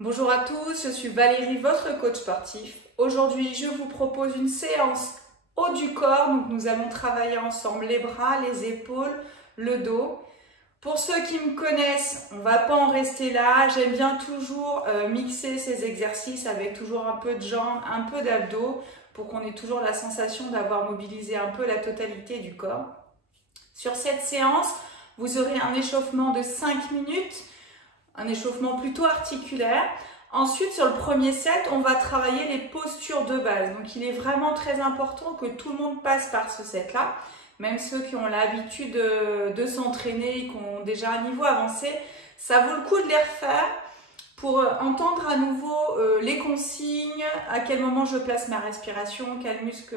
Bonjour à tous, je suis Valérie, votre coach sportif. Aujourd'hui, je vous propose une séance haut du corps. Donc, nous allons travailler ensemble les bras, les épaules, le dos. Pour ceux qui me connaissent, on ne va pas en rester là. J'aime bien toujours mixer ces exercices avec toujours un peu de jambes, un peu d'abdos pour qu'on ait toujours la sensation d'avoir mobilisé un peu la totalité du corps. Sur cette séance, vous aurez un échauffement de 5 minutes. Un échauffement plutôt articulaire. Ensuite, sur le premier set, on va travailler les postures de base. Donc, il est vraiment très important que tout le monde passe par ce set-là. Même ceux qui ont l'habitude de s'entraîner et qui ont déjà un niveau avancé, ça vaut le coup de les refaire pour entendre à nouveau les consignes, à quel moment je place ma respiration, quel muscle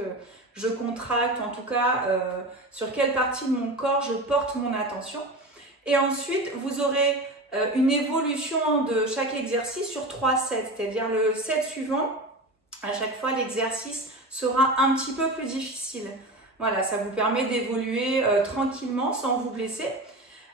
je contracte, en tout cas, sur quelle partie de mon corps je porte mon attention. Et ensuite, vous aurez une évolution de chaque exercice sur 3 sets, c'est-à-dire le set suivant, à chaque fois l'exercice sera un petit peu plus difficile. Voilà, ça vous permet d'évoluer tranquillement sans vous blesser.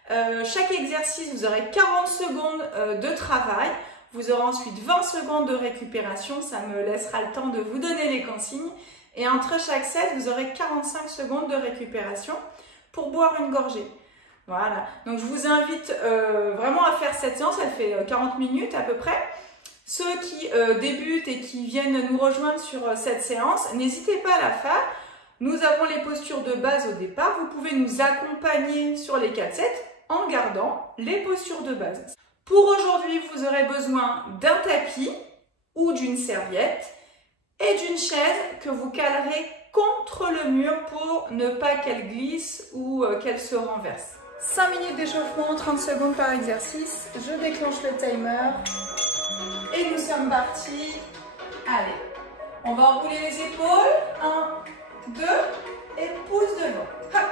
Chaque exercice, vous aurez 40 secondes de travail, vous aurez ensuite 20 secondes de récupération, ça me laissera le temps de vous donner les consignes. Et entre chaque set, vous aurez 45 secondes de récupération pour boire une gorgée. Voilà, donc je vous invite vraiment à faire cette séance, elle fait 40 minutes à peu près. Ceux qui débutent et qui viennent nous rejoindre sur cette séance, n'hésitez pas à la faire. Nous avons les postures de base au départ, vous pouvez nous accompagner sur les 4 sets en gardant les postures de base. Pour aujourd'hui, vous aurez besoin d'un tapis ou d'une serviette et d'une chaise que vous calerez contre le mur pour ne pas qu'elle glisse ou qu'elle se renverse. 5 minutes d'échauffement, 30 secondes par exercice. Je déclenche le timer et nous sommes partis. Allez, on va enrouler les épaules. 1, 2 et pouce devant. Hop.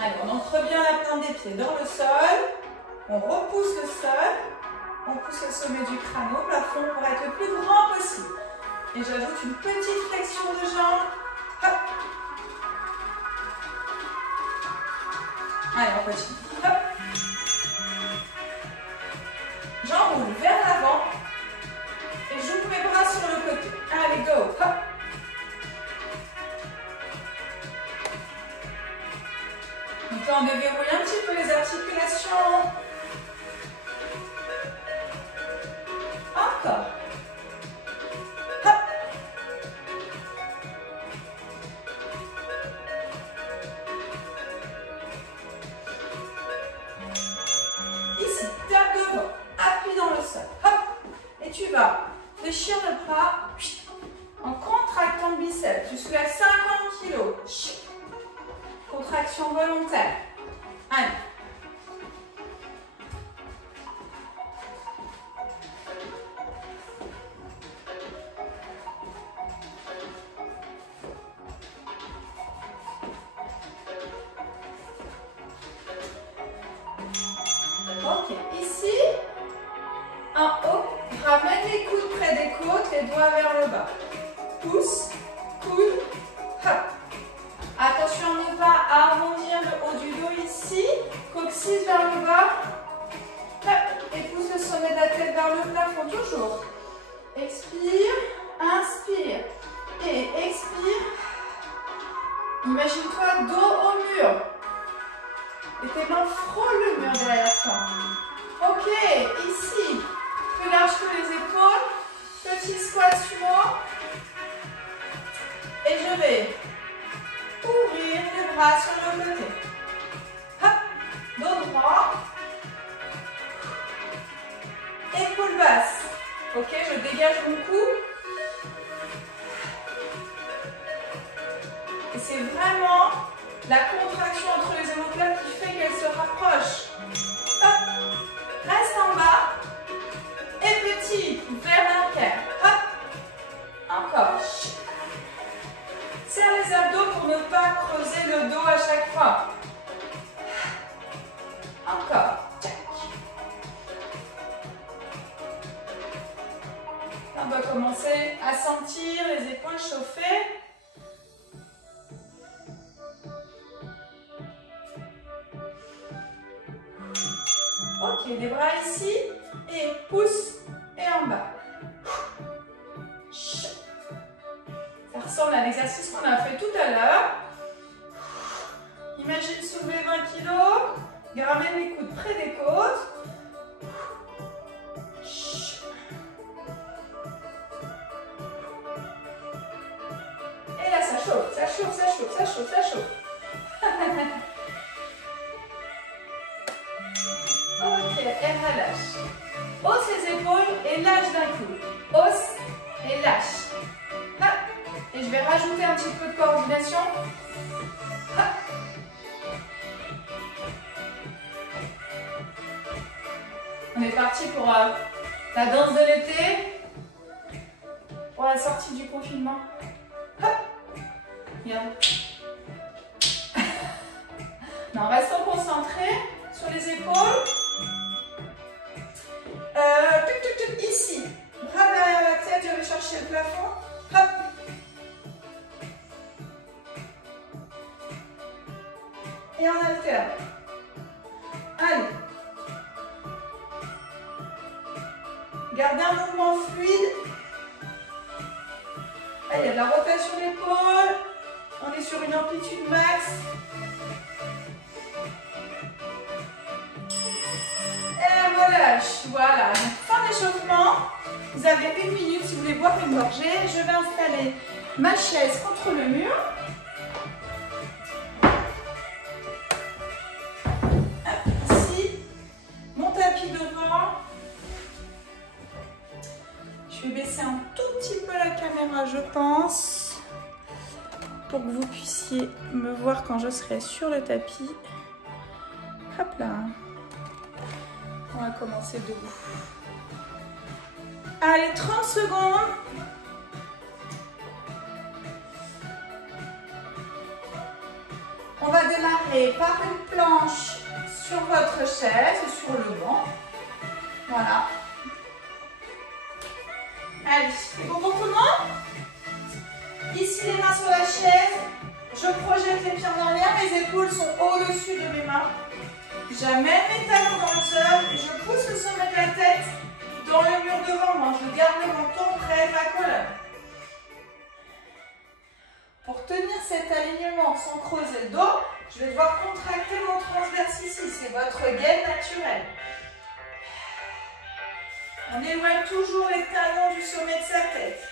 Allez, on entre bien la pointe des pieds dans le sol. On repousse le sol. On pousse le sommet du crâne au plafond pour être le plus grand possible. Et j'ajoute une petite flexion de jambe. Hop. Allez, on continue. Hop. J'enroule vers l'avant et j'ouvre mes bras sur le côté. Allez, go. Hop. Donc là, on déverrouille un petit peu les articulations. Encore. Hop. Ici, tape devant, appuie dans le sol. Hop. Et tu vas fléchir le bras en contractant le biceps. Tu soulèves 50 kg. Contraction volontaire. Allez. Ok, ici, en haut, ramène les coudes près des côtes, les doigts vers le bas. Pouce, coude, hop. Attention à ne pas arrondir le haut du dos ici. Coccyx vers le bas. Hop. Et pousse le sommet de la tête vers le plafond, toujours. Expire, inspire. Et expire. Imagine-toi dos au mur. Et tes mains frôlent le mur derrière toi. Ok, ici, plus large que les épaules. Petit squat sumo. Et je vais ouvrir les bras sur le côté. Hop, dos droit. Épaule basse. Ok, je dégage mon cou. Et c'est vraiment la contraction entre les omoplates qui fait qu'elles se rapprochent. Hop, reste en bas. Et petit, vers l'arrière. Hop, encore. Serre les abdos pour ne pas creuser le dos à chaque fois. Encore. On va commencer à sentir les épaules chauffer. Ok, les bras ici, et pouce, et en bas. Ça ressemble à l'exercice qu'on a fait tout à l'heure. Imagine soulever 20 kg, ramène les coudes près des côtes. Et là, ça chauffe, ça chauffe, ça chauffe, ça chauffe, ça chauffe. Ok, et relâche. Hausse les épaules et lâche d'un coup. Hausse et lâche. Hop. Et je vais rajouter un petit peu de coordination. Hop. On est parti pour la danse de l'été, pour la sortie du confinement. Hop. Bien. Non, restons concentrés sur les épaules. Ici, bras derrière la tête, je vais chercher le plafond. Hop. Et on alterne. Allez. Gardez un mouvement fluide. Là, il y a de la rotation d'épaule. On est sur une amplitude max. Et relâche. Voilà. Donc, fin d'échauffement. Vous avez 1 minute si vous voulez boire une gorgée. Je vais installer ma chaise contre le mur. Ici. Mon tapis devant. Je vais baisser un tout petit peu la caméra, je pense, pour que vous puissiez me voir quand je serai sur le tapis. Hop là. On va commencer debout. Allez, 30 secondes. On va démarrer par une planche sur votre chaise ou sur le banc. Voilà. Allez, c'est bon pour tout le monde? Ici, les mains sur la chaise. Je projette les pieds en arrière. Mes épaules sont au-dessus de mes mains. J'amène mes talons dans le sol et je pousse le sommet de la tête dans le mur devant moi. Je garde le menton près de la colonne. Pour tenir cet alignement sans creuser le dos, je vais devoir contracter mon transverse ici. C'est votre gaine naturelle. On éloigne toujours les talons du sommet de sa tête.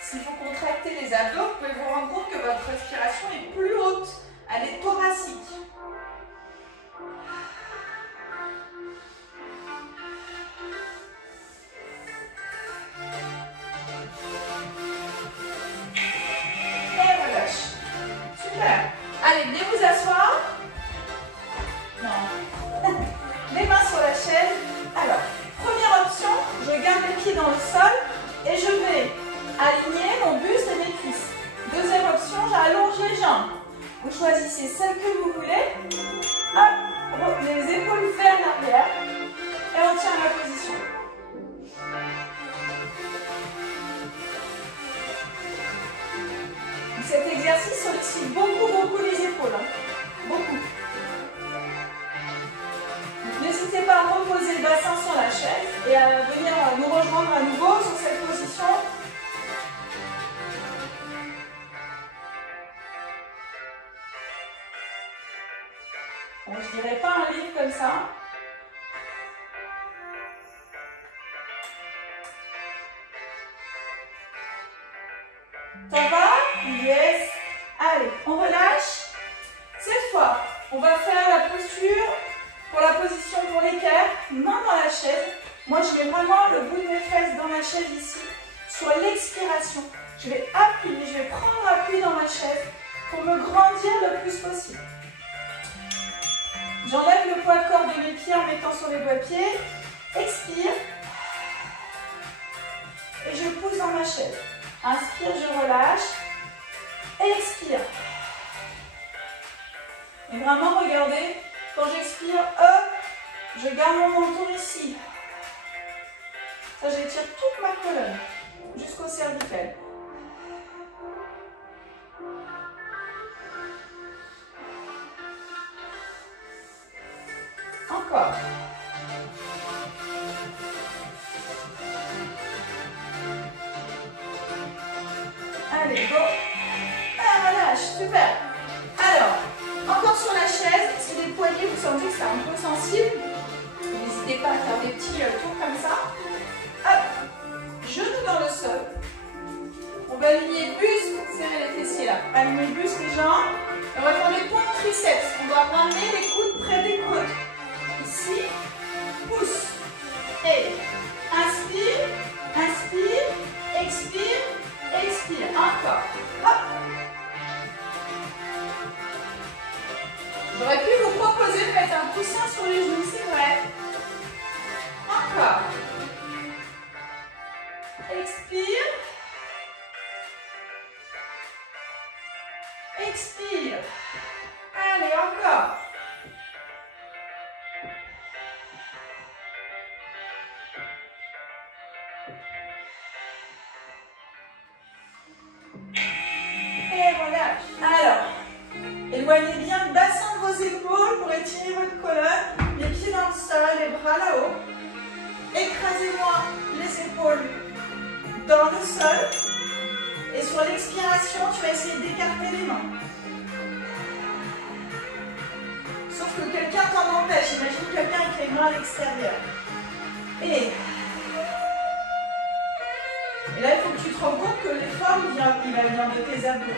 Si vous contractez les abdos, vous pouvez vous rendre compte que votre respiration est plus haute. Elle est thoracique. Et relâche. Super. Allez, venez vous asseoir. Non. Les mains sur la chaise. Alors, première option, je garde les pieds dans le sol et je vais aligner mon buste et mes cuisses. Deuxième option, j'allonge les jambes. Vous choisissez celle que vous voulez. Hop, les épaules vers l'arrière et on tient la position. Cet exercice sollicite beaucoup les épaules. Hein. Beaucoup. N'hésitez pas à reposer le bassin sur la chaise et à venir nous rejoindre à nouveau sur cette position. Bon, je dirais pas un livre comme ça. Ça va? Yes. Allez, on relâche. Cette fois, on va faire la posture pour la position pour l'équerre, main dans la chaise. Moi, je mets vraiment le bout de mes fesses dans la chaise ici. Sur l'expiration, je vais appuyer, je vais prendre appui dans ma chaise pour me grandir le plus possible. J'enlève le poids de corps de mes pieds en mettant sur les doigts-pieds. Expire. Et je pousse dans ma chaise. Inspire, je relâche. Expire. Et vraiment, regardez, quand j'expire, hop, je garde mon menton ici. Ça, j'étire toute ma colonne jusqu'au cervical. Encore. Allez, go. Ah, relâche, super. Alors, encore sur la chaise, si les poignets, vous sentez que c'est un peu sensible, n'hésitez pas à faire des petits tours comme ça. Hop, genoux dans le sol. On va aligner le buste, serrer les fessiers là. Aligner le buste, les jambes. Et on va faire des pompes triceps. On va ramener les coudes près des côtes. Ici, pousse. Et inspire, inspire, expire, expire. Encore. Hop. J'aurais pu vous proposer de mettre un coussin sur les genoux, c'est vrai. Encore. Expire. Expire. Allez, encore. Et relâche. Alors, éloignez bien le bassin de vos épaules pour étirer votre colonne. Les pieds dans le sol, les bras là-haut. Écrasez-moi les épaules dans le sol. Et sur l'expiration, tu vas essayer d'écarter les mains. Sauf que quelqu'un t'en empêche. Imagine quelqu'un avec les mains à l'extérieur. Et là, il faut que tu te rendes compte que l'effort, il va venir de tes abdos.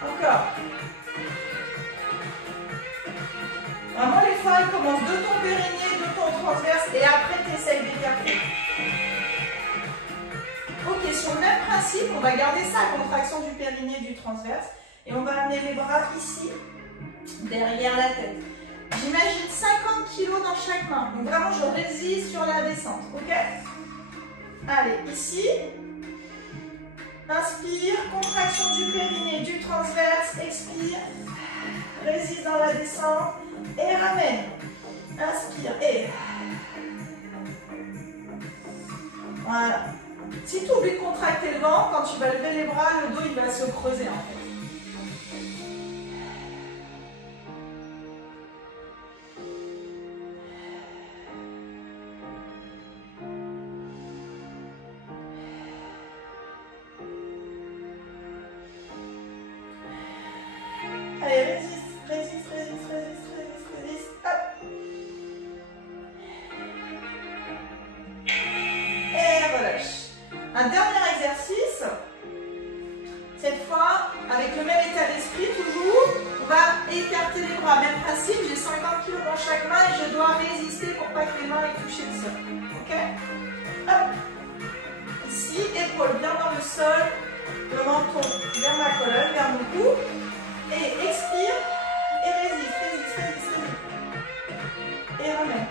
Encore. Vraiment, l'effort, il commence de ton périnée, de ton transverse, et après, tu essayes d'écarter. Ok, sur le même principe, on va garder ça, contraction du périnée et du transverse, et on va amener les bras ici, derrière la tête. J'imagine 50 kg dans chaque main, donc vraiment, je résiste sur la descente, ok? Allez, ici. Inspire, contraction du périnée, du transverse, expire, résiste dans la descente et ramène. Inspire et voilà. Si tu oublies de contracter le ventre, quand tu vas lever les bras, le dos il va se creuser en fait. Allez, résiste, résiste, résiste, résiste, résiste, résiste. Hop. Et relâche. Un dernier exercice. Cette fois, avec le même état d'esprit, toujours, on va écarter les bras. Même principe, j'ai 50 kg dans chaque main et je dois résister pour pas que les mains aient touché le sol. Ok? Hop. Ici, épaules bien dans le sol, le menton vers ma colonne, vers mon cou. Et expire, et résiste, résiste, résiste, résiste. Et ramène.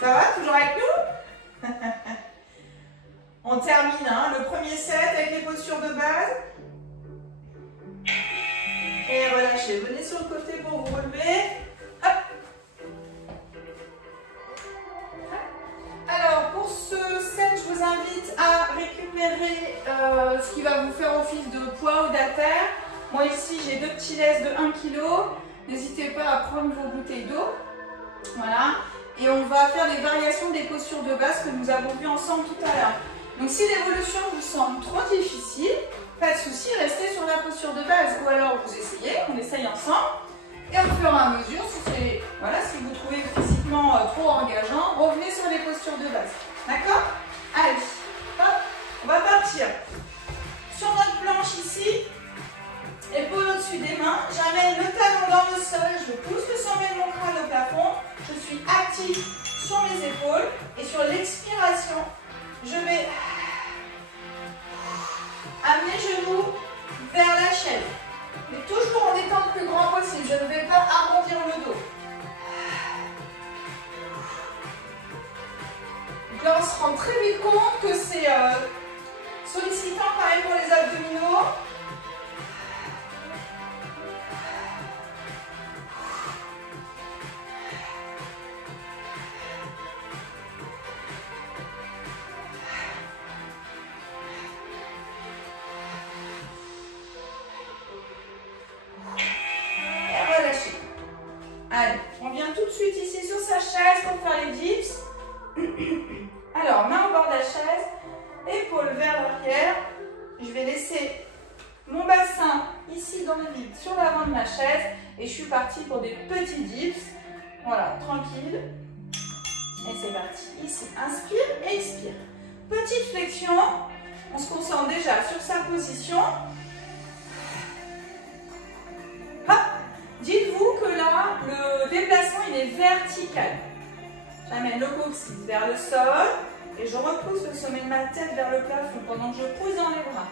Ça va, toujours avec nous? On termine hein, le premier set avec les postures de base. Et relâchez. Venez sur le côté pour vous relever. Hop. Alors, pour ce set, je vous invite à récupérer ce qui va vous faire office de poids ou d'haltère. Moi, ici, j'ai 2 petits laisses de 1 kg. N'hésitez pas à prendre vos bouteilles d'eau. Voilà. Et on va faire les variations des postures de base que nous avons vues ensemble tout à l'heure. Donc si l'évolution vous semble trop difficile, pas de souci, restez sur la posture de base. Ou alors vous essayez, on essaye ensemble. Et au fur et à mesure, si vous trouvez physiquement trop engageant, revenez sur les postures de base. D'accord? Allez, hop, on va partir. Sur notre planche ici, épaule au-dessus des mains, j'amène le talon dans le sol, je pousse le sommet de mon crâne au plafond, je suis active sur mes épaules et sur l'expiration, je vais amener genoux chaise. Mais toujours en étant le plus grand possible. Je ne vais pas arrondir le dos. Donc là, on se rend très vite compte que c'est sollicitant quand même pour les abdominaux. Allez, on vient tout de suite ici sur sa chaise pour faire les dips. Alors, main au bord de la chaise, épaules vers l'arrière. Je vais laisser mon bassin ici dans le vide sur l'avant de ma chaise et je suis partie pour des petits dips. Voilà, tranquille. Et c'est parti. Ici, inspire et expire. Petite flexion. On se concentre déjà sur sa position. Hop. Dites-vous que là, le déplacement, il est vertical. J'amène le coccyx vers le sol et je repousse le sommet de ma tête vers le plafond pendant que je pousse dans les bras.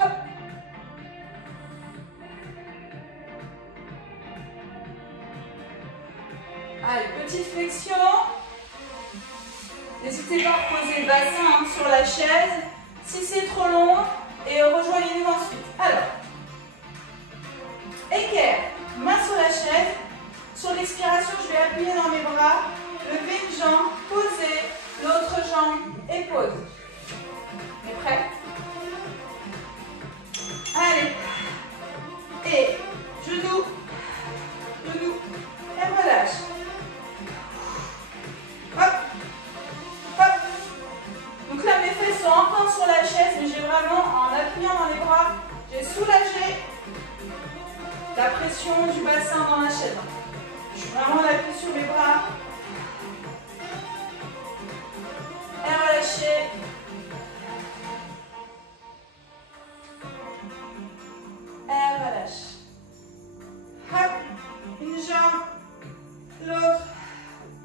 Hop. Allez, petite flexion. N'hésitez pas à reposer le bassin sur la chaise si c'est trop long et rejoignez-nous ensuite. Alors, équerre, main sur la chaise. Sur l'expiration, je vais appuyer dans mes bras, lever une jambe, poser l'autre jambe et pose. On est prêt? Allez. Et genou, genou et relâche. Hop. Donc là, mes fesses sont encore sur la chaise, mais j'ai vraiment, en appuyant dans les bras, j'ai soulagé la pression du bassin dans la chaise. Je suis vraiment en appui sur mes bras. Et relâcher. Et relâche. Hop, une jambe, l'autre.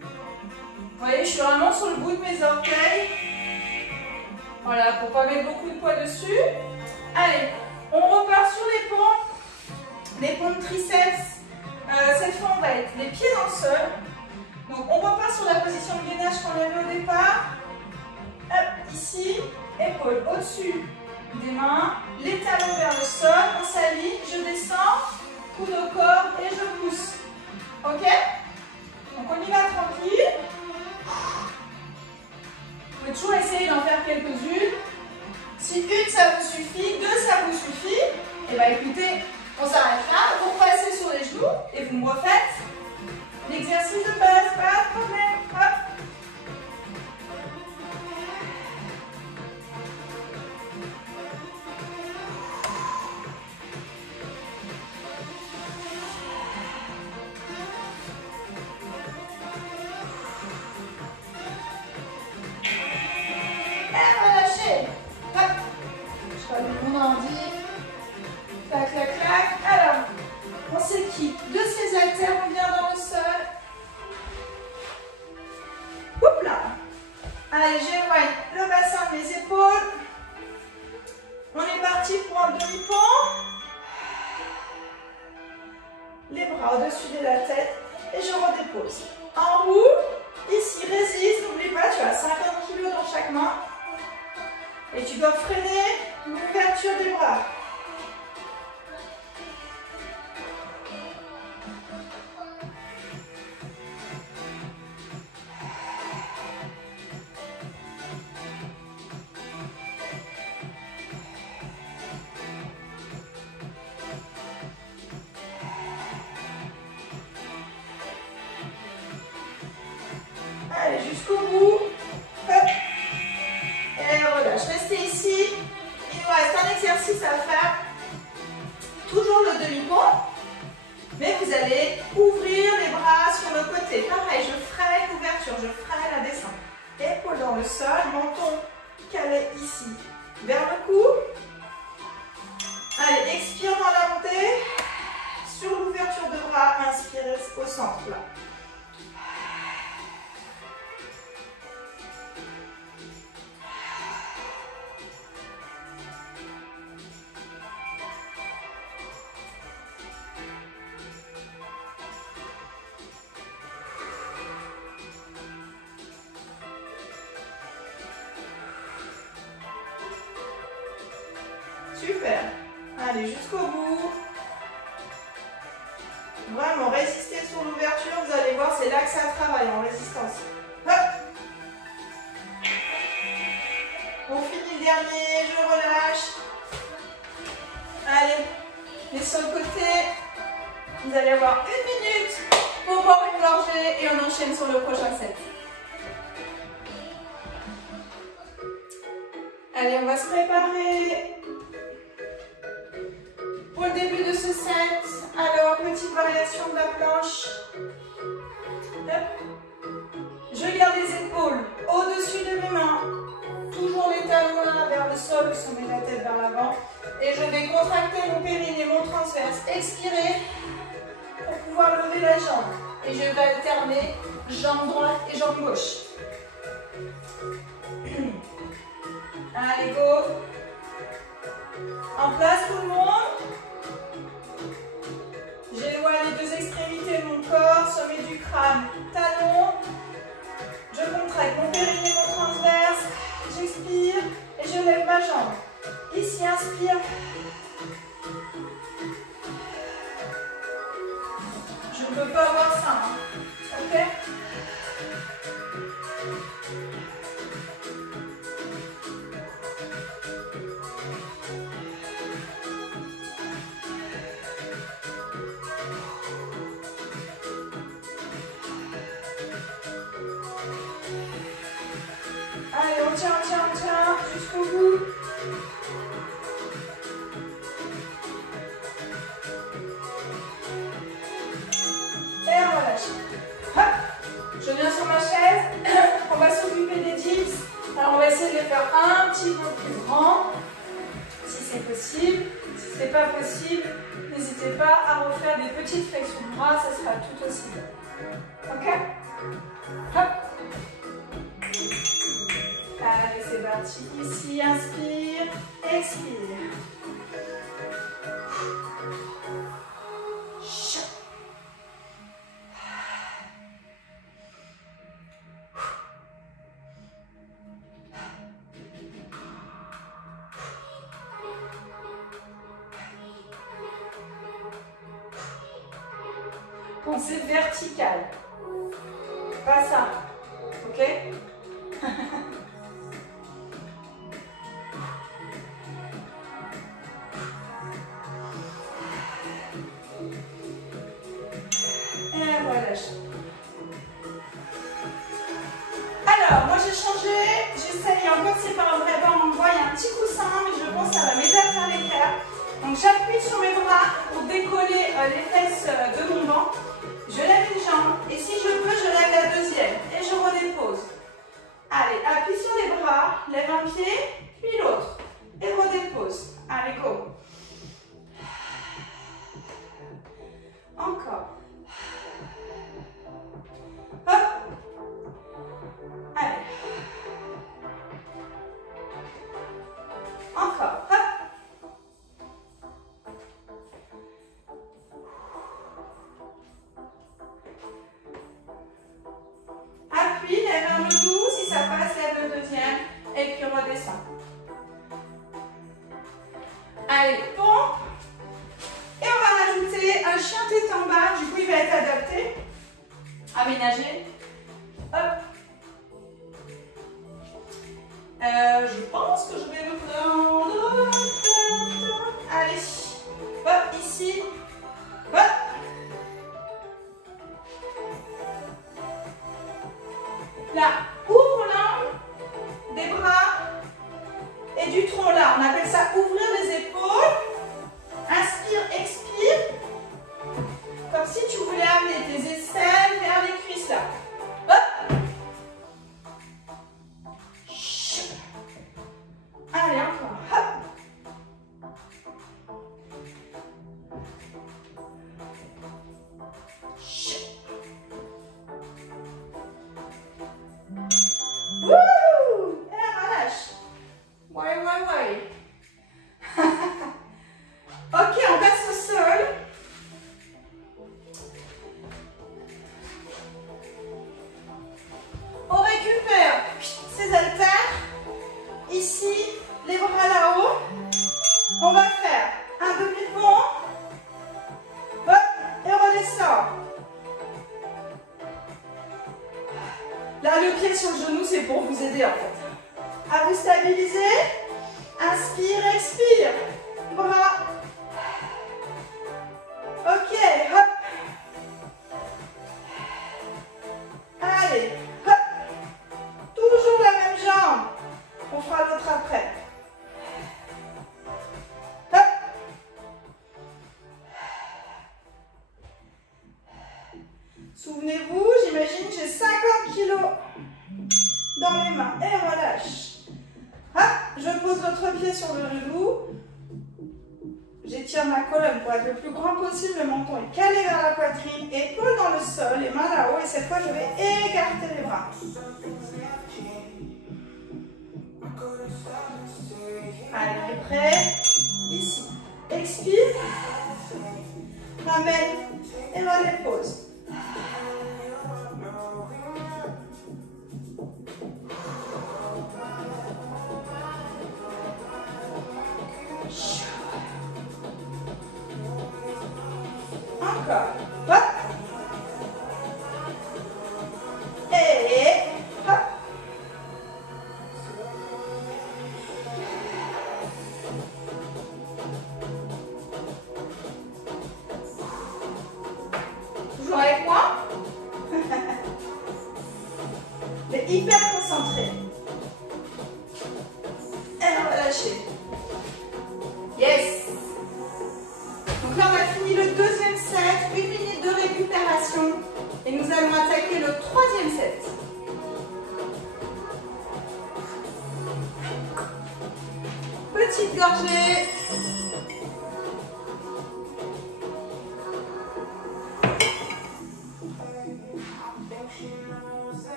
Vous voyez, je suis vraiment sur le bout de mes orteils. Voilà, pour ne pas mettre beaucoup de poids dessus. Allez, on repart sur les pompes triceps. Cette fois, on va être les pieds dans le sol. Donc, on repart sur la position de gainage qu'on avait au départ. Hop, ici, épaules au-dessus des mains, les talons vers le sol, on s'aligne, je descends, coude au corps et je pousse. Ok? Donc, on y va tranquille. Vous pouvez toujours essayer d'en faire quelques-unes. Si une, ça vous suffit, deux, ça vous suffit, et bien écoutez, on s'arrête là, vous repassez sur les genoux et vous me refaites l'exercice de base, pas de problème. Hop. Allez, j'éloigne le bassin de mes épaules. On est parti pour un demi-pont. Les bras au-dessus de la tête et je redépose. En roue, ici, résiste, n'oublie pas, tu as 50 kg dans chaque main. Et tu dois freiner l'ouverture des bras. Allez, jusqu'au bout. Hop. Et relâche. Restez ici. Il nous reste un exercice à faire. Toujours le demi-pont. Mais vous allez ouvrir les bras sur le côté. Pareil, je freine l'ouverture, je freine la descente. Épaules dans le sol, menton calé ici vers le cou. Allez, expire dans la montée. Sur l'ouverture de bras, inspirez au centre là. Super. Allez, jusqu'au bout. Vraiment, résistez sur l'ouverture. Vous allez voir, c'est là que ça travaille en résistance. Hop. On finit le dernier. Je relâche. Allez. Et sur le côté, vous allez avoir 1 minute pour boire une gorgée et on enchaîne sur le prochain set. Allez, on va se préparer pour le début de ce set. Alors, petite variation de la planche. Hop. Je garde les épaules au-dessus de mes mains. Toujours les talons là vers le sol, je sommet la tête vers l'avant. Et je vais contracter mon périnée, mon transverse. Expirer pour pouvoir lever la jambe. Et je vais alterner jambe droite et jambe gauche. Allez, go. En place tout le monde. J'éloigne les 2 extrémités de mon corps, sommet du crâne, talon. Je contracte mon périnée, mon transverse. J'expire et je lève ma jambe. Ici, inspire. Je ne peux pas avoir ça. Hein. Ok? Allez, on tient jusqu'au bout. Et on relâche. Hop. Je viens sur ma chaise. On va s'occuper des dips. Alors on va essayer de les faire un petit peu plus grands, si c'est possible. Si ce n'est pas possible, n'hésitez pas à refaire des petites flexions de bras, ça sera tout aussi bien. Ok? Hop. Allez, c'est parti. Ici, inspire, expire. Pensée verticale. Pas ça. Ok? Et relâche. Alors, moi j'ai changé, j'essaye encore, c'est pas un vrai banc en bois, il y a un petit coussin, mais je pense que ça va m'aider à faire l'écart. Donc j'appuie sur mes bras pour décoller les fesses de mon banc. Je lève une jambe et si je peux, je lève la deuxième et je redépose. Allez, appuie sur les bras, lève un pied, puis l'autre et redépose. Allez, go. Encore. Hop. Allez. Encore. Hop. Appuie, lève un genou, si ça passe, lève le deuxième et puis redescend. Allez, pompe. Et on va rajouter un chien tête en bas, du coup il va être adapté, aménagé. Hop. Je pense que je vais le prendre. Allez. Hop, ici. Hop. Là, ouvre l'angle des bras et du tronc là. On appelle ça ouvrir les épaules. Inspire, expire. Comme si tu voulais amener tes aisselles vers les cuisses là. Hop. Allez, encore. Hop. Wouh! Et relâche. Ouais. Là, le pied sur le genou, c'est pour vous aider en fait à vous stabiliser. Inspire, expire. Bras. Ok, hop. Allez, hop. Toujours la même jambe. On fera l'autre après. Hop. Souvenez-vous, j'imagine j'ai 50 kg dans les mains. Et relâche. Hop, je pose l'autre pied sur le genou. J'étire ma colonne pour être le plus grand possible. Le menton est calé vers la poitrine. Épaules dans le sol, les mains là-haut. Et cette fois, je vais écarter les bras. Allez, prêt? Ici. Expire. Ramène et redépose. Encore. Hop. Et hop. Toujours avec moi? Mais hyper concentré. Et relâchez. Yes. Donc là, on a fini le deuxième set, 1 minute de récupération. Et nous allons attaquer le troisième set. Petite gorgée.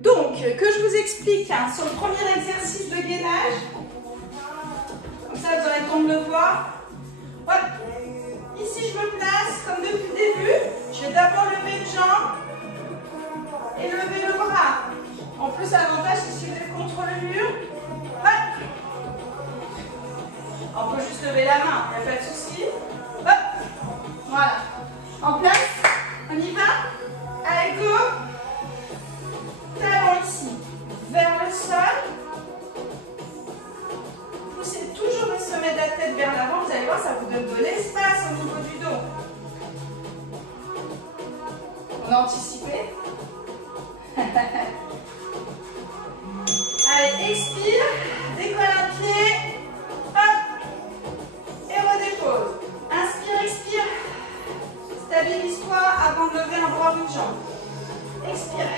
Donc, que je vous explique hein, sur le premier exercice de gainage. Comme ça, vous aurez le temps de le voir. Hop. Ici, je me place comme depuis le début. Je vais d'abord lever une jambe et lever le bras. En plus, l'avantage, c'est si vous êtes contre le mur. Hop. On peut juste lever la main, il n'y a pas de souci. Hop. Voilà. En place. On y va. Allez, go. Talon ici. Vers le sol. Poussez toujours le sommet de la tête vers l'avant. Vous allez voir, ça vous donne de l'espace au niveau du dos. On a anticipé. Allez, expire. Décolle un pied. Hop. Et redépose. Inspire, expire. Stabilise-toi avant de lever un bras ou une jambe. Expire.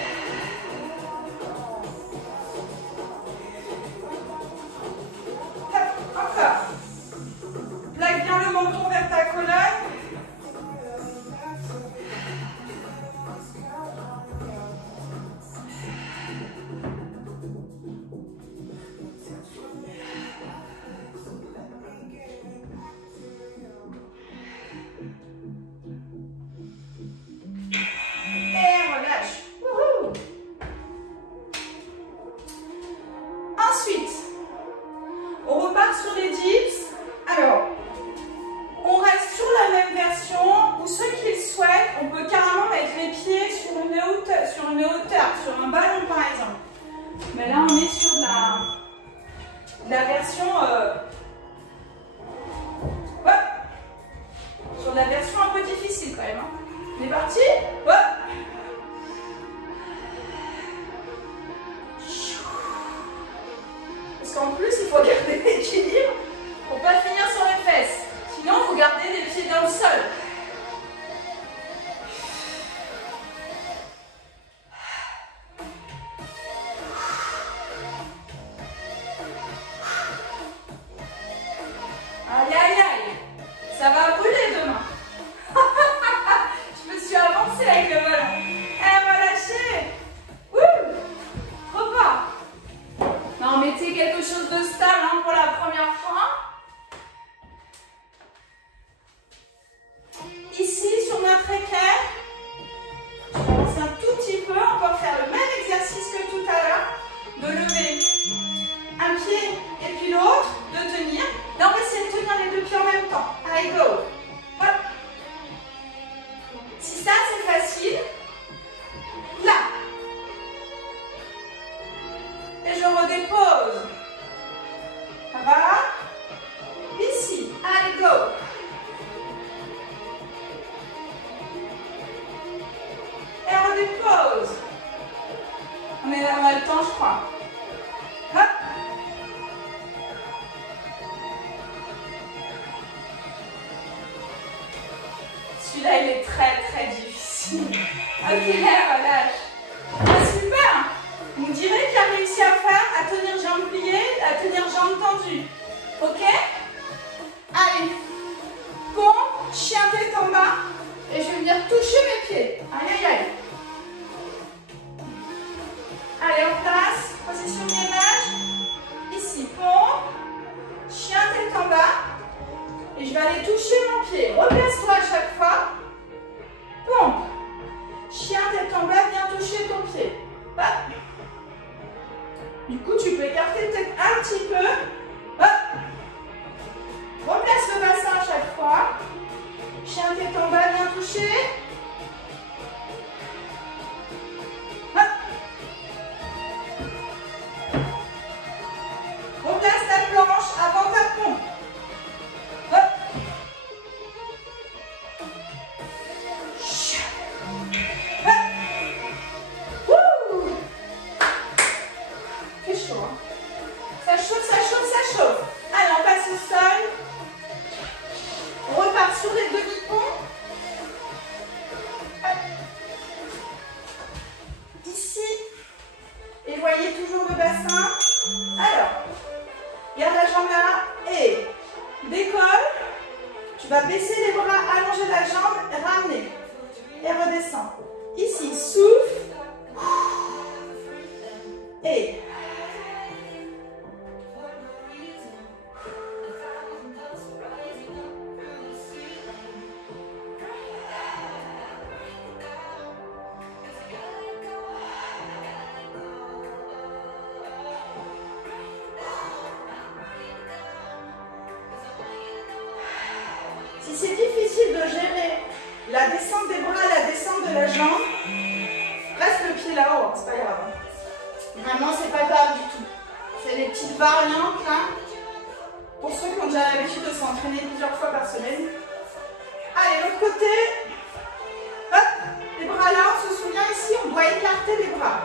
Encore. Plaque bien le menton vers ta colonne. Et relâche. Wouhou. Ensuite, on repart sur les dips. Alors, on reste sur la même version ou ceux qui le souhaitent, on peut carrément mettre les pieds sur une hauteur, sur un ballon par exemple. Mais là, on est sur la version sur la version un peu difficile quand même. Hein. On est parti. Hop. Parce qu'en plus, il faut garder l'équilibre pour pas finir sur les fesses. Sinon, vous gardez les pieds dans le sol. Aïe, aïe, aïe. Ça va brûler demain. Je me suis avancée avec le ballon. Elle m'a lâché. Trop fort. Non, mettez quelque chose de stable hein, pour la première fois. redépose. On a le temps, je crois. Hop. Celui-là, il est très difficile. Ok, relâche. Ah, super. On dirait qu'il a réussi à faire, à tenir jambes pliées, à tenir jambes tendues. Ok? Allez. Pompe, chien tête en bas. Et je vais venir toucher mes pieds. Aïe, aïe, aïe. Allez, en place. Position de gainage. Ici, pompe. Chien tête en bas. Et je vais aller toucher mon pied. Replace-toi à chaque fois. Pompe. Chien tête en bas, viens toucher ton pied. Hop. Du coup, tu peux écarter peut-être un petit peu. Hop. Replace le bassin à chaque fois. Chien tête en bas, viens toucher. Hop. Replace ta planche avant ta pompe. Hop. Fait chaud, hein. Ça chauffe, ça chauffe, ça chauffe. Allez, on passe au sol. On repart sur les demi-pompes. Ici. Et voyez toujours le bassin. Alors, garde la jambe là et décolle. Tu vas baisser les bras, allonger la jambe, ramener. Et redescends. Ici, souffle. Et si c'est difficile de gérer la descente des bras, la descente de la jambe, reste le pied là-haut, c'est pas grave. Vraiment, c'est pas grave du tout. C'est des petites variantes là. Pour ceux qui ont déjà l'habitude de s'entraîner plusieurs fois par semaine. Allez, l'autre côté. Hop, les bras là, on se souvient ici, on doit écarter les bras.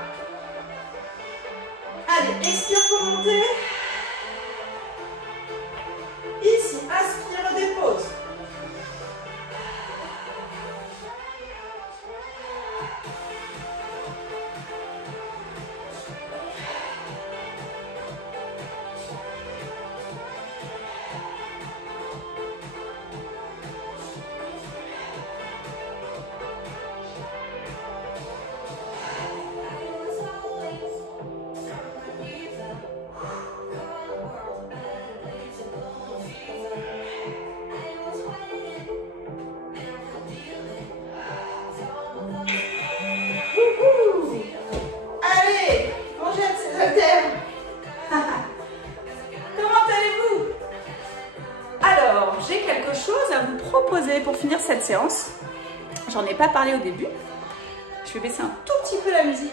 Allez, expire pour monter. Ici, inspire, dépose. Pour finir cette séance, j'en ai pas parlé au début. Je vais baisser un tout petit peu la musique,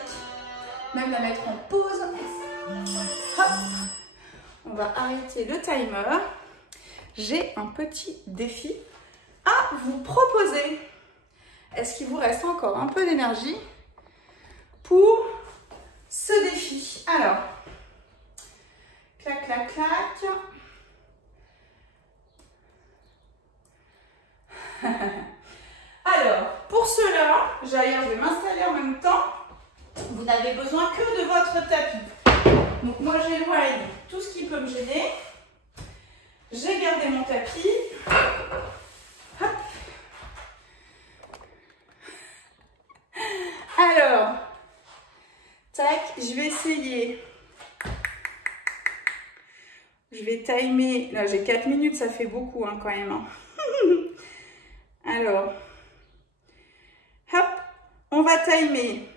même la mettre en pause. Hop. On va arrêter le timer. J'ai un petit défi à vous proposer. Est-ce qu'il vous reste encore un peu d'énergie pour ce défi? Alors, clac, clac, clac. Alors, pour cela, je vais m'installer en même temps. Vous n'avez besoin que de votre tapis. Donc moi, j'éloigne tout ce qui peut me gêner. J'ai gardé mon tapis. Hop. Alors, tac, je vais essayer. Je vais timer. Là, j'ai 4 minutes, ça fait beaucoup hein, quand même. Hein. Alors, hop, on va timer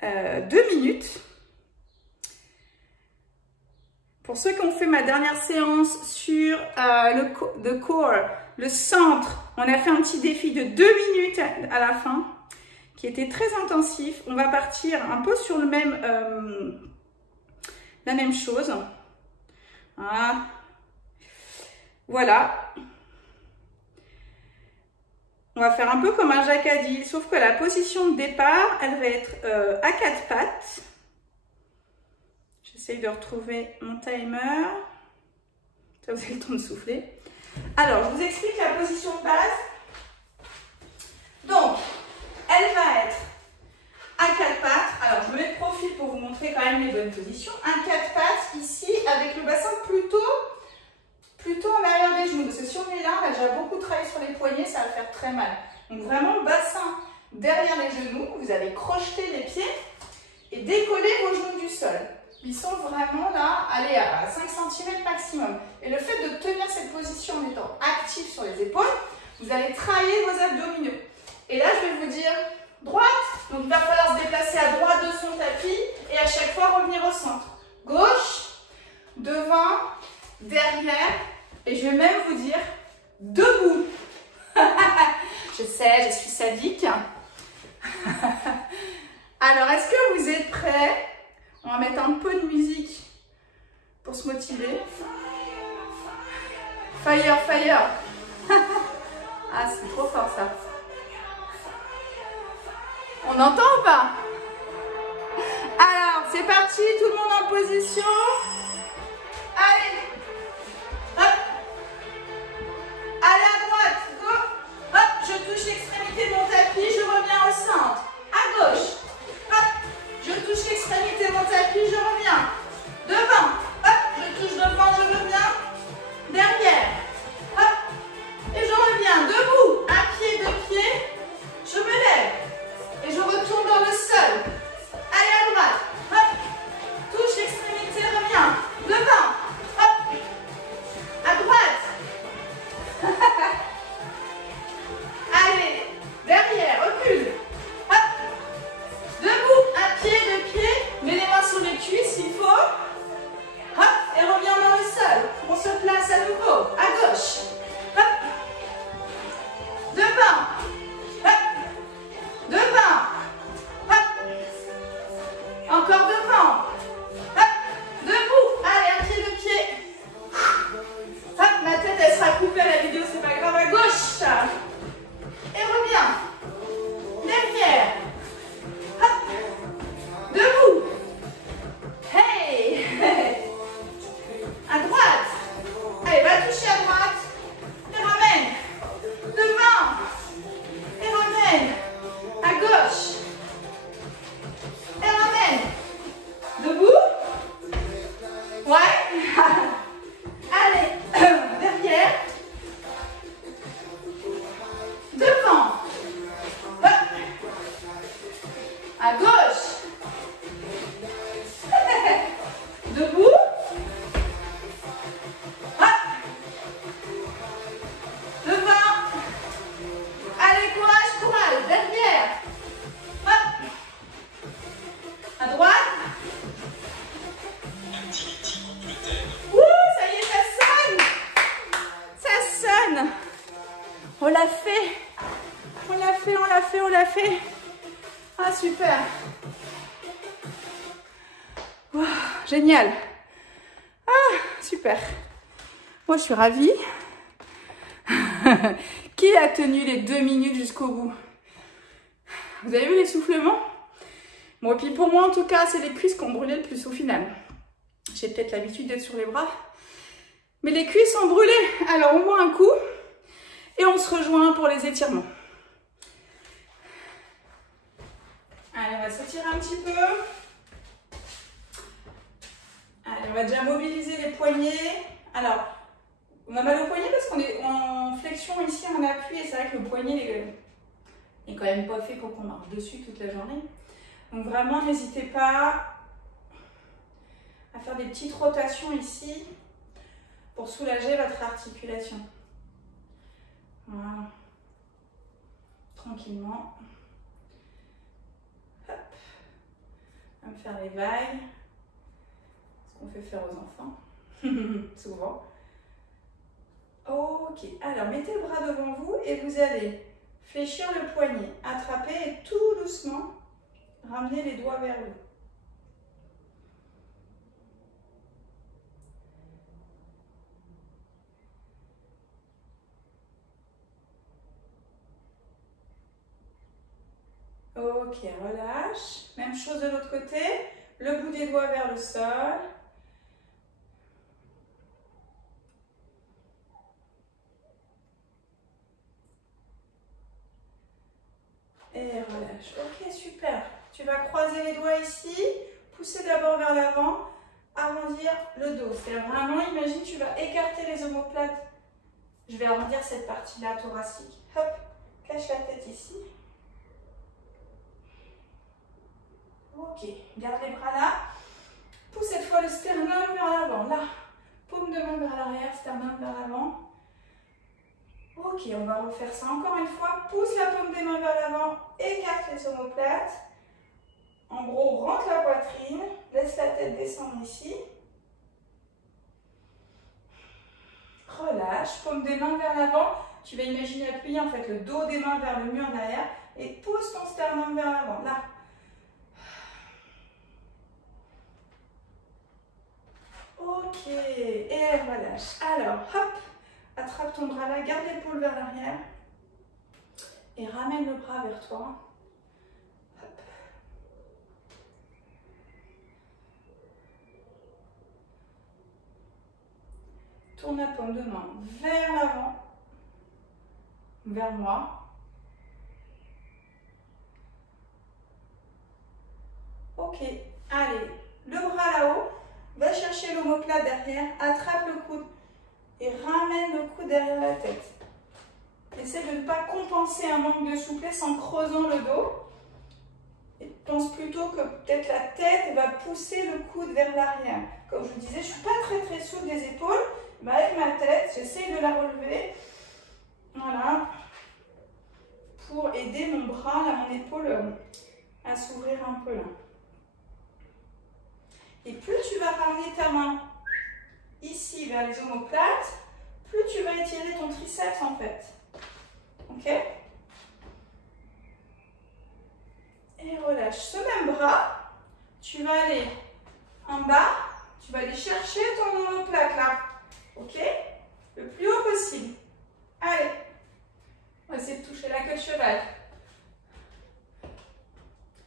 2 minutes. Pour ceux qui ont fait ma dernière séance sur le core, le centre, on a fait un petit défi de 2 minutes à la fin, qui était très intensif. On va partir un peu sur le même, la même chose. Voilà. On va faire un peu comme un jacadi, sauf que la position de départ, elle va être à quatre pattes. J'essaye de retrouver mon timer. Ça, vous avez le temps de souffler. Alors, je vous explique la position de base. Donc, elle va être à quatre pattes. Alors, je me mets de profil pour vous montrer quand même les bonnes positions. Un quatre pattes ici, avec le bassin plutôt en arrière des genoux. Parce que si on est là, on a déjà beaucoup travaillé sur les poignets, ça va faire très mal. Donc, vraiment, bassin derrière les genoux. Vous allez crocheter les pieds et décoller vos genoux du sol. Ils sont vraiment là, allez, à 5 cm maximum. Et le fait de tenir cette position en étant actif sur les épaules, vous allez travailler vos abdominaux. Et là, je vais vous dire droite. Donc, il va falloir se déplacer à droite de son tapis et à chaque fois revenir au centre. Gauche, devant, derrière. Et je vais même vous dire debout. Je sais, je suis sadique. Alors, est-ce que vous êtes prêts? On va mettre un peu de musique pour se motiver. Fire, fire. Ah, c'est trop fort ça. On entend ou pas? Alors, c'est parti, tout le monde en position. Allez. Hop. Allez à droite. Go. Hop, je touche l'extrémité de mon tapis, je reviens au centre. À gauche. Hop, je touche l'extrémité de mon tapis, je reviens. Devant. Hop, je touche devant, je reviens. Derrière. Hop, et je reviens. Debout. Un pied, deux pieds. Je me lève. Et je retourne dans le sol. Allez à droite. Hop. Touche l'extrémité, reviens. Devant. Hop. À droite. Allez. Derrière. Recule. Hop. Debout. Un pied, deux pieds. Mets les mains sur les cuisses, il faut. Hop. Et reviens dans le sol. On se place à nouveau. À gauche. Hop. Devant. Hop. Devant. Hop. Encore devant. Hop. Debout. Allez, un pied, deux pieds. Hop, ma tête, elle sera coupée à la vidéo, c'est pas grave. À gauche. Et reviens. Derrière. Hop. Debout. Hey. À droite. Allez, va toucher à droite. Et ramène. Devant. Et ramène. À gauche. Et ramène. Debout. Ouais. Allez. Derrière. Devant. Hop. À gauche. Debout. Hop. Devant. Allez, courage, courage. Derrière. Hop. À droite. Ouh, ça y est, ça sonne. Ça sonne. On l'a fait. On l'a fait, on l'a fait, on l'a fait. Ah, super. Wow, génial. Ah, super. Moi, je suis ravie. Qui a tenu les 2 minutes jusqu'au bout? Vous avez vu l'essoufflement? Bon, et puis pour moi, en tout cas, c'est les cuisses qui ont brûlé le plus au final. J'ai peut-être l'habitude d'être sur les bras. Mais les cuisses ont brûlé. Alors, on boit un coup et on se rejoint pour les étirements. Allez, on va s'étirer un petit peu. Allez, on va déjà mobiliser les poignets. Alors, on a mal au poignet parce qu'on est en flexion ici, en appui. Et c'est vrai que le poignet est quand même pas fait pour qu'on marche dessus toute la journée. Donc vraiment, n'hésitez pas à faire des petites rotations ici pour soulager votre articulation. Voilà. Tranquillement. Hop. On va me faire les vagues. Ce qu'on fait faire aux enfants. Souvent. Ok. Alors, mettez le bras devant vous et vous allez fléchir le poignet. Attraper et tout doucement ramener les doigts vers le haut. Ok, relâche. Même chose de l'autre côté. Le bout des doigts vers le sol. Et relâche. Ok, super. Tu vas croiser les doigts ici. Pousser d'abord vers l'avant. Arrondir le dos. C'est-à-dire vraiment, imagine, tu vas écarter les omoplates. Je vais arrondir cette partie-là thoracique. Hop, cache la tête ici. Ok, garde les bras là. Pousse cette fois le sternum vers l'avant. Là, paume de main vers l'arrière, sternum vers l'avant. Ok, on va refaire ça encore une fois. Pousse la paume des mains vers l'avant. Écarte les omoplates. En gros, rentre la poitrine. Laisse la tête descendre ici. Relâche, paume des mains vers l'avant. Tu vas imaginer appuyer en fait le dos des mains vers le mur derrière. Et pousse ton sternum vers l'avant. Là. Ok, et relâche. Alors, hop, attrape ton bras là, garde l'épaule vers l'arrière. Et ramène le bras vers toi. Hop. Tourne la paume de main vers l'avant, vers moi. Ok, allez, le bras là-haut. Va chercher l'omoplate derrière, attrape le coude et ramène le coude derrière la tête. Essaie de ne pas compenser un manque de souplesse en creusant le dos. Et pense plutôt que peut-être la tête va pousser le coude vers l'arrière. Comme je vous disais, je ne suis pas très souple des épaules. Mais avec ma tête, j'essaie de la relever. Voilà. Pour aider mon bras, là, mon épaule, à s'ouvrir un peu là. Et plus tu vas ramener ta main ici vers les omoplates, plus tu vas étirer ton triceps en fait. Ok? Et relâche. Ce même bras, tu vas aller en bas, tu vas aller chercher ton omoplate là. Ok? Le plus haut possible. Allez. On va essayer de toucher la queue de cheval.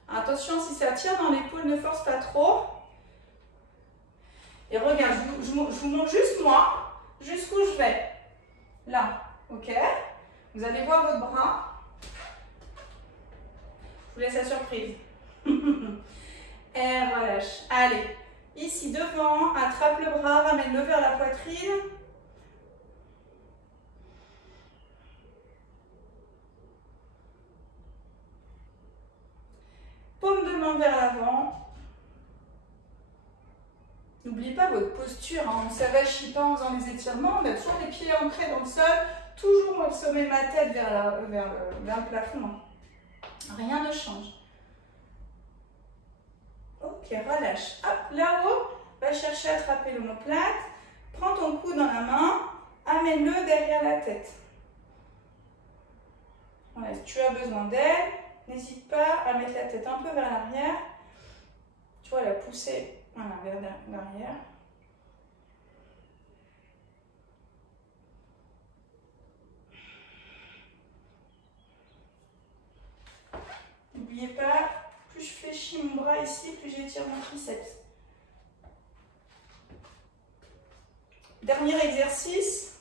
Attention, si ça tire dans l'épaule, ne force pas trop. Et regarde, je vous montre juste moi, jusqu'où je vais. Là, ok? Vous allez voir votre bras. Je vous laisse la surprise. Et relâche. Allez, ici devant, attrape le bras, ramène-le vers la poitrine. Paume de main vers l'avant. N'oubliez pas votre posture, hein. On ne s'avachit pas en faisant les étirements, on a toujours les pieds ancrés dans le sol, toujours le sommet de ma tête vers le plafond. Rien ne change. Ok, relâche. Hop, là-haut, va chercher à attraper l'omoplate. Prends ton coude dans la main, amène-le derrière la tête. Voilà, si tu as besoin d'aide, n'hésite pas à mettre la tête un peu vers l'arrière. Tu vois, la pousser. Voilà, vers l'arrière. N'oubliez pas, plus je fléchis mon bras ici, plus j'étire mon triceps. Dernier exercice.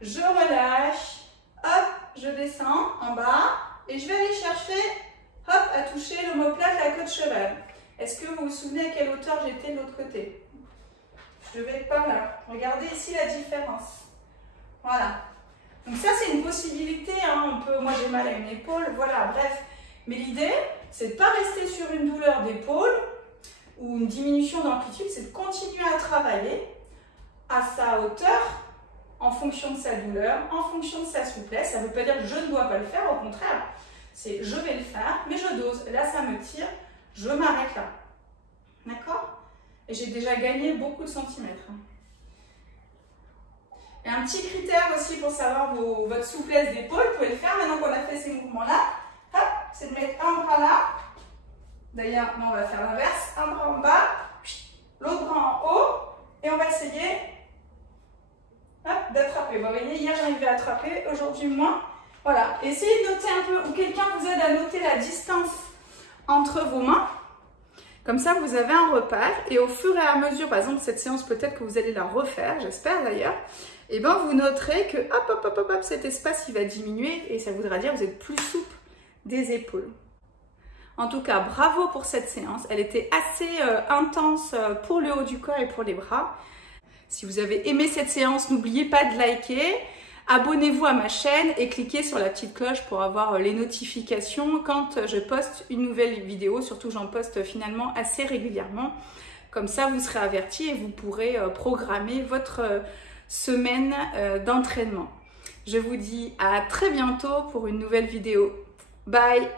Je relâche. Hop, je descends en bas. Et je vais aller chercher, hop, à toucher l'omoplate, la queue de cheval. Est-ce que vous vous souvenez à quelle hauteur j'étais de l'autre côté? Je devais être par là. Regardez ici la différence. Voilà. Donc ça, c'est une possibilité. Hein. Moi, j'ai mal à une épaule. Voilà, bref. Mais l'idée, c'est de ne pas rester sur une douleur d'épaule ou une diminution d'amplitude. C'est de continuer à travailler à sa hauteur en fonction de sa douleur, en fonction de sa souplesse. Ça ne veut pas dire que je ne dois pas le faire. Au contraire, c'est je vais le faire, mais je dose. Là, ça me tire. Je m'arrête là. D'accord? Et j'ai déjà gagné beaucoup de centimètres. Et un petit critère aussi pour savoir votre souplesse d'épaule, vous pouvez le faire maintenant qu'on a fait ces mouvements-là. Hop, c'est de mettre un bras là. D'ailleurs, on va faire l'inverse. Un bras en bas, l'autre bras en haut. Et on va essayer d'attraper. Vous voyez, hier j'arrivais à attraper, aujourd'hui moins. Voilà, essayez de noter un peu, ou quelqu'un vous aide à noter la distance entre vos mains. Comme ça, vous avez un repère et au fur et à mesure, par exemple, cette séance, peut-être que vous allez la refaire, j'espère d'ailleurs, et bien vous noterez que hop, cet espace, il va diminuer et ça voudra dire que vous êtes plus souple des épaules. En tout cas, bravo pour cette séance. Elle était assez intense pour le haut du corps et pour les bras. Si vous avez aimé cette séance, n'oubliez pas de liker. Abonnez-vous à ma chaîne et cliquez sur la petite cloche pour avoir les notifications quand je poste une nouvelle vidéo. Surtout, j'en poste finalement assez régulièrement. Comme ça, vous serez avertis et vous pourrez programmer votre semaine d'entraînement. Je vous dis à très bientôt pour une nouvelle vidéo. Bye!